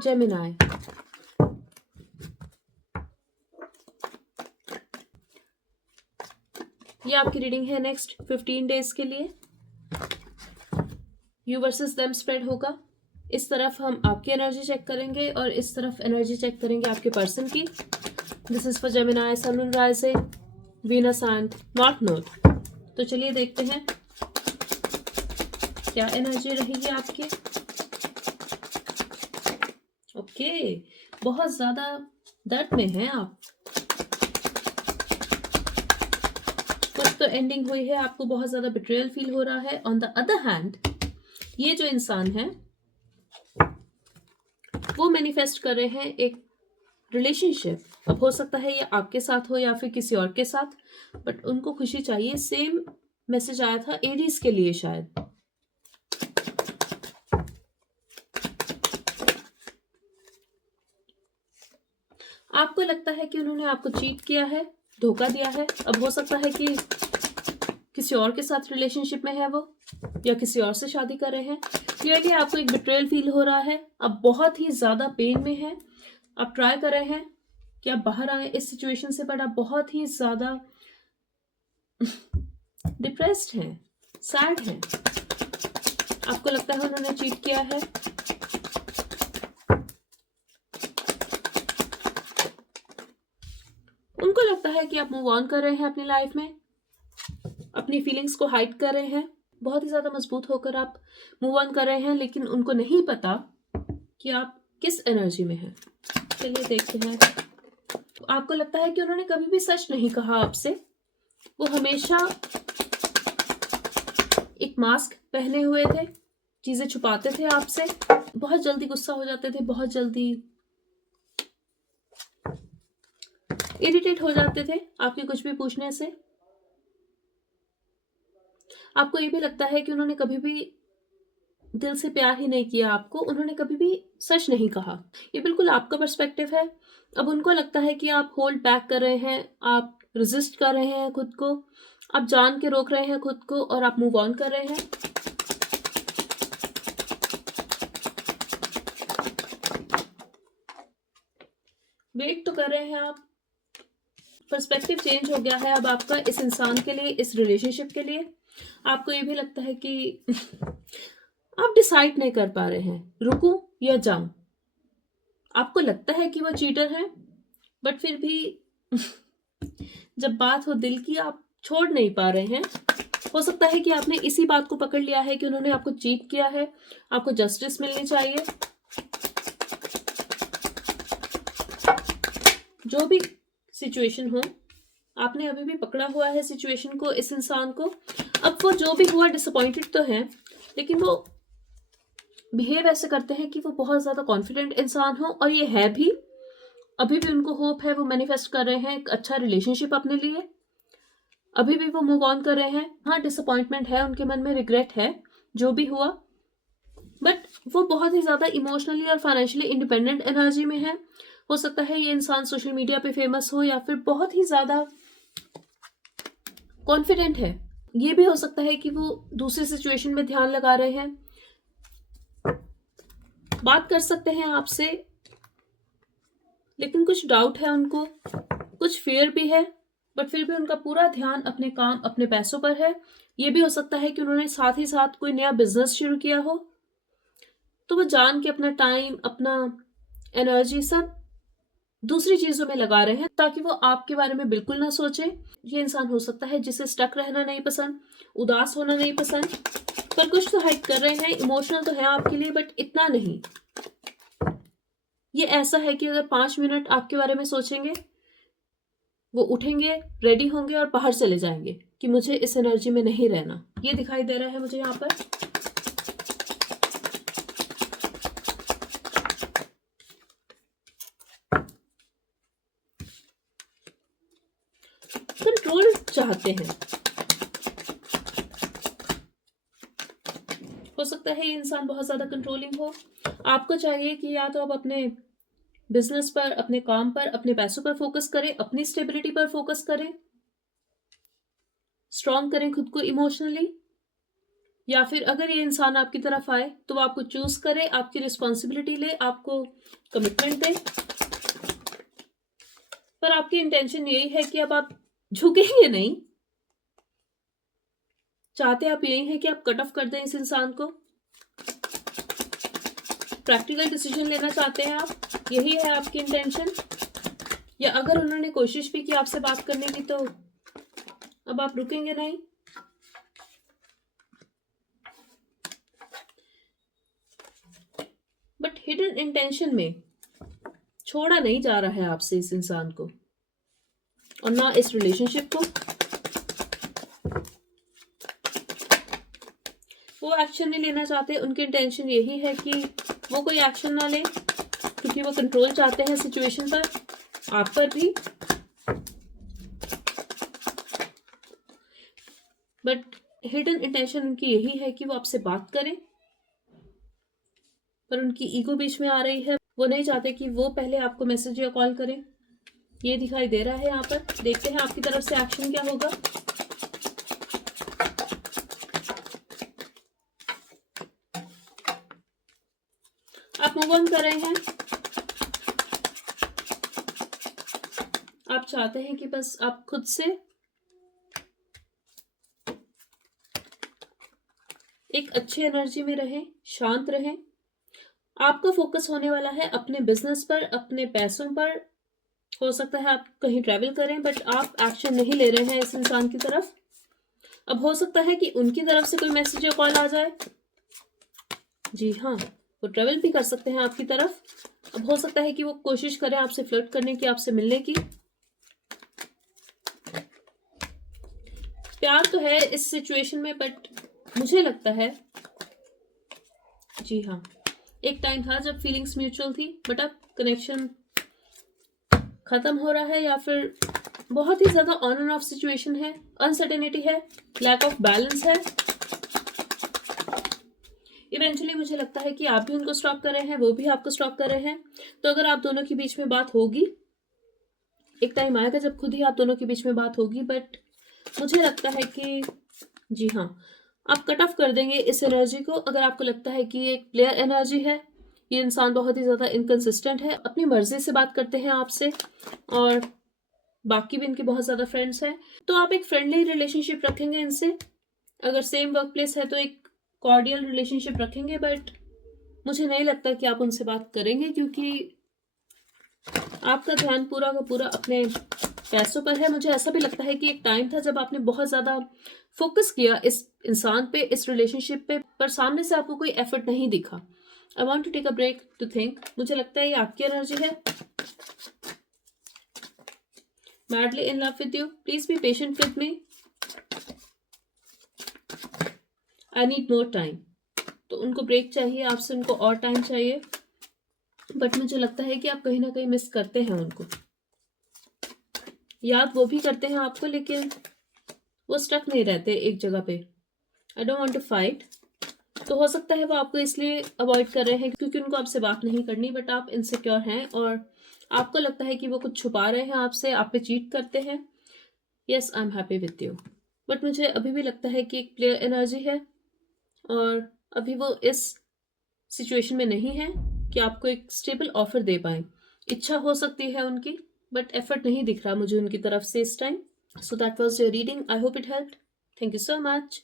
Gemini. ये आपकी reading है नेक्स्ट 15 डेज के लिए। यू वर्सेस देम स्प्रेड होगा। इस तरफ हम आपकी एनर्जी चेक करेंगे और इस तरफ एनर्जी चेक करेंगे आपके पर्सन की। This is for Gemini, sun and rising, Venus and north node. तो चलिए देखते हैं क्या एनर्जी रहेगी आपकी। ओके, बहुत ज्यादा दर्द में हैं आप। कुछ तो एंडिंग हुई है, आपको बहुत ज्यादा बिट्रेयल फील हो रहा है। ऑन द अदर हैंड, ये जो इंसान है वो मैनिफेस्ट कर रहे हैं एक रिलेशनशिप। अब हो सकता है ये आपके साथ हो या फिर किसी और के साथ, बट उनको खुशी चाहिए। सेम मैसेज आया था एरीज के लिए शायद। आपको लगता है कि उन्होंने आपको चीट किया है, धोखा दिया है। अब हो सकता है कि किसी और के साथ रिलेशनशिप में है वो, या किसी और से शादी कर रहे हैं। क्लियरली आपको एक बिट्रेयल फील हो रहा है। आप बहुत ही ज्यादा पेन में हैं। आप ट्राई कर रहे हैं कि आप बाहर आए इस सिचुएशन से, बट आप बहुत ही ज्यादा डिप्रेस्ड हैं, सैड हैं। आपको लगता है उन्होंने चीट किया है। उनको लगता है कि आप मूव ऑन कर रहे हैं अपनी लाइफ में, अपनी फीलिंग्स को हाइड कर रहे हैं। बहुत ही ज्यादा मजबूत होकर आप मूव ऑन कर रहे हैं, लेकिन उनको नहीं पता कि आप किस एनर्जी में हैं। चलिए देखते हैं। आपको लगता है कि उन्होंने कभी भी सच नहीं कहा आपसे। वो हमेशा एक मास्क पहने हुए थे, चीजें छुपाते थे आपसे, बहुत जल्दी गुस्सा हो जाते थे, बहुत जल्दी इरिटेट हो जाते थे आपके कुछ भी पूछने से। आपको ये भी लगता है कि उन्होंने कभी भी दिल से प्यार ही नहीं किया आपको, उन्होंने कभी भी सच नहीं कहा। ये बिल्कुल आपका पर्सपेक्टिव है। अब उनको लगता है कि आप होल्ड बैक कर रहे हैं, आप रेजिस्ट कर रहे हैं खुद को, आप जान के रोक रहे हैं खुद को, और आप मूव ऑन कर रहे हैं। वेट तो कर रहे हैं आप। पर्सपेक्टिव चेंज हो गया है अब आपका इस इंसान के लिए, इस रिलेशनशिप के लिए। आपको ये भी लगता है कि आप डिसाइड नहीं कर पा रहे हैं, रुकूं या जाऊं। आपको लगता है कि वो चीटर है, बट फिर भी जब बात हो दिल की, आप छोड़ नहीं पा रहे हैं। हो सकता है कि आपने इसी बात को पकड़ लिया है कि उन्होंने आपको चीट किया है, आपको जस्टिस मिलनी चाहिए। जो भी सिचुएशन हो, आपने अभी भी पकड़ा हुआ है सिचुएशन को, इस इंसान को। अब वो जो भी हुआ डिसअपॉइंटेड तो है, लेकिन वो बिहेव ऐसे करते हैं कि वो बहुत ज्यादा कॉन्फिडेंट इंसान हो, और ये है भी। अभी भी उनको होप है, वो मैनिफेस्ट कर रहे हैं एक अच्छा रिलेशनशिप अपने लिए। अभी भी वो मूव ऑन कर रहे हैं। हाँ, डिसअपॉइंटमेंट है उनके मन में, रिग्रेट है जो भी हुआ, बट वो बहुत ही ज्यादा इमोशनली और फाइनेंशियली इंडिपेंडेंट एनर्जी में है। हो सकता है ये इंसान सोशल मीडिया पे फेमस हो, या फिर बहुत ही ज्यादा कॉन्फिडेंट है। ये भी हो सकता है कि वो दूसरी सिचुएशन में ध्यान लगा रहे हैं। बात कर सकते हैं आपसे, लेकिन कुछ डाउट है उनको, कुछ फियर भी है, बट फिर भी उनका पूरा ध्यान अपने काम, अपने पैसों पर है। ये भी हो सकता है कि उन्होंने साथ ही साथ कोई नया बिजनेस शुरू किया हो, तो वो जान के अपना टाइम, अपना एनर्जी सब दूसरी चीजों में लगा रहे हैं, ताकि वो आपके बारे में बिल्कुल ना सोचे। ये इंसान हो सकता है जिसे स्टक रहना नहीं पसंद, उदास होना नहीं पसंद, पर कुछ तो हाइड कर रहे हैं। इमोशनल तो है आपके लिए, बट इतना नहीं। ये ऐसा है कि अगर 5 मिनट आपके बारे में सोचेंगे, वो उठेंगे, रेडी होंगे और बाहर चले जाएंगे कि मुझे इस एनर्जी में नहीं रहना। ये दिखाई दे रहा है मुझे यहाँ पर। कंट्रोल चाहते हैं। हो सकता है ये इंसान बहुत ज्यादा कंट्रोलिंग हो। आपको चाहिए कि या तो आप अपने बिजनेस पर, अपने काम पर, अपने पैसों पर फोकस करें, अपनी स्टेबिलिटी पर फोकस करें, स्ट्रॉन्ग करें खुद को इमोशनली, या फिर अगर ये इंसान आपकी तरफ आए तो वो आपको चूज करे, आपकी रिस्पॉन्सिबिलिटी ले, आपको कमिटमेंट दे, पर आपकी इंटेंशन यही है कि अब आप झुकेंगे नहीं, चाहते आप यही है कि आप कट ऑफ कर दें इस इंसान को, प्रैक्टिकल डिसीजन लेना चाहते हैं आप, यही है आपकी इंटेंशन। या अगर उन्होंने कोशिश भी की आपसे बात करने की तो अब आप रुकेंगे नहीं। बट हिडन इंटेंशन में छोड़ा नहीं जा रहा है आपसे इस इंसान को और ना इस रिलेशनशिप को। वो एक्शन नहीं लेना चाहते, उनकी इंटेंशन यही है कि वो कोई एक्शन ना ले क्योंकि वो कंट्रोल चाहते हैं सिचुएशन पर, आप पर भी। बट हिडन इंटेंशन उनकी यही है कि वो आपसे बात करें, पर उनकी ईगो बीच में आ रही है, वो नहीं चाहते कि वो पहले आपको मैसेज या कॉल करें। ये दिखाई दे रहा है यहाँ पर। देखते हैं आपकी तरफ से एक्शन क्या होगा। आप मूव ऑन कर रहे हैं, आप चाहते हैं कि बस आप खुद से एक अच्छी एनर्जी में रहें, शांत रहें। आपका फोकस होने वाला है अपने बिजनेस पर, अपने पैसों पर। हो सकता है आप कहीं ट्रैवल करें, बट आप एक्शन नहीं ले रहे हैं इस इंसान की तरफ। अब हो सकता है कि उनकी तरफ से कोई मैसेज या कॉल आ जाए। जी हाँ, वो ट्रैवल भी कर सकते हैं आपकी तरफ। अब हो सकता है कि वो कोशिश करें आपसे फ्लर्ट करने की, आपसे मिलने की। प्यार तो है इस सिचुएशन में, बट मुझे लगता है, जी हाँ, एक टाइम था जब फीलिंग्स म्यूचुअल थी, बट अब कनेक्शन खत्म हो रहा है, या फिर बहुत ही ज्यादा ऑन एंड ऑफ सिचुएशन है, अनसर्टेनिटी है, लैक ऑफ बैलेंस है। इवेंचुअली मुझे लगता है कि आप भी उनको स्टॉप कर रहे हैं, वो भी आपको स्टॉप कर रहे हैं। तो अगर आप दोनों के बीच में बात होगी, एक टाइम आएगा जब खुद ही आप दोनों के बीच में बात होगी, बट मुझे लगता है कि जी हाँ, आप कट ऑफ कर देंगे इस एनर्जी को। अगर आपको लगता है कि ये एक प्लेयर एनर्जी है, ये इंसान बहुत ही ज़्यादा इनकंसिस्टेंट है, अपनी मर्जी से बात करते हैं आपसे, और बाकी भी इनके बहुत ज़्यादा फ्रेंड्स हैं, तो आप एक फ्रेंडली रिलेशनशिप रखेंगे इनसे। अगर सेम वर्क प्लेस है तो एक कॉर्डियल रिलेशनशिप रखेंगे, बट मुझे नहीं लगता कि आप उनसे बात करेंगे, क्योंकि आपका ध्यान पूरा का पूरा अपने पैसों पर है। मुझे ऐसा भी लगता है कि एक टाइम था जब आपने बहुत ज़्यादा फोकस किया इस इंसान पे, इस रिलेशनशिप पे, पर सामने से आपको कोई एफर्ट नहीं दिखा। I want to take a break to think. मुझे लगता है ये आपकी एनर्जी है, madly in love with you, please be patient with me, I need more time. तो उनको ब्रेक चाहिए आपसे, उनको और टाइम चाहिए, बट मुझे लगता है कि आप कहीं ना कहीं मिस करते हैं उनको। याद वो भी करते हैं आपको, लेकिन वो स्टक नहीं रहते एक जगह पे। I don't want to fight. तो हो सकता है वो आपको इसलिए अवॉइड कर रहे हैं क्योंकि उनको आपसे बात नहीं करनी, बट आप इनसिक्योर हैं और आपको लगता है कि वो कुछ छुपा रहे हैं आपसे, आप पे चीट करते हैं। Yes, I am happy with you, but मुझे अभी भी लगता है कि एक प्लेयर एनर्जी है और अभी वो इस सिचुएशन में नहीं है कि आपको एक स्टेबल ऑफर दे पाए। इच्छा हो सकती है उनकी, बट एफर्ट नहीं दिख रहा मुझे उनकी तरफ से इस time. So that was your reading, I hope it helped. Thank you so much.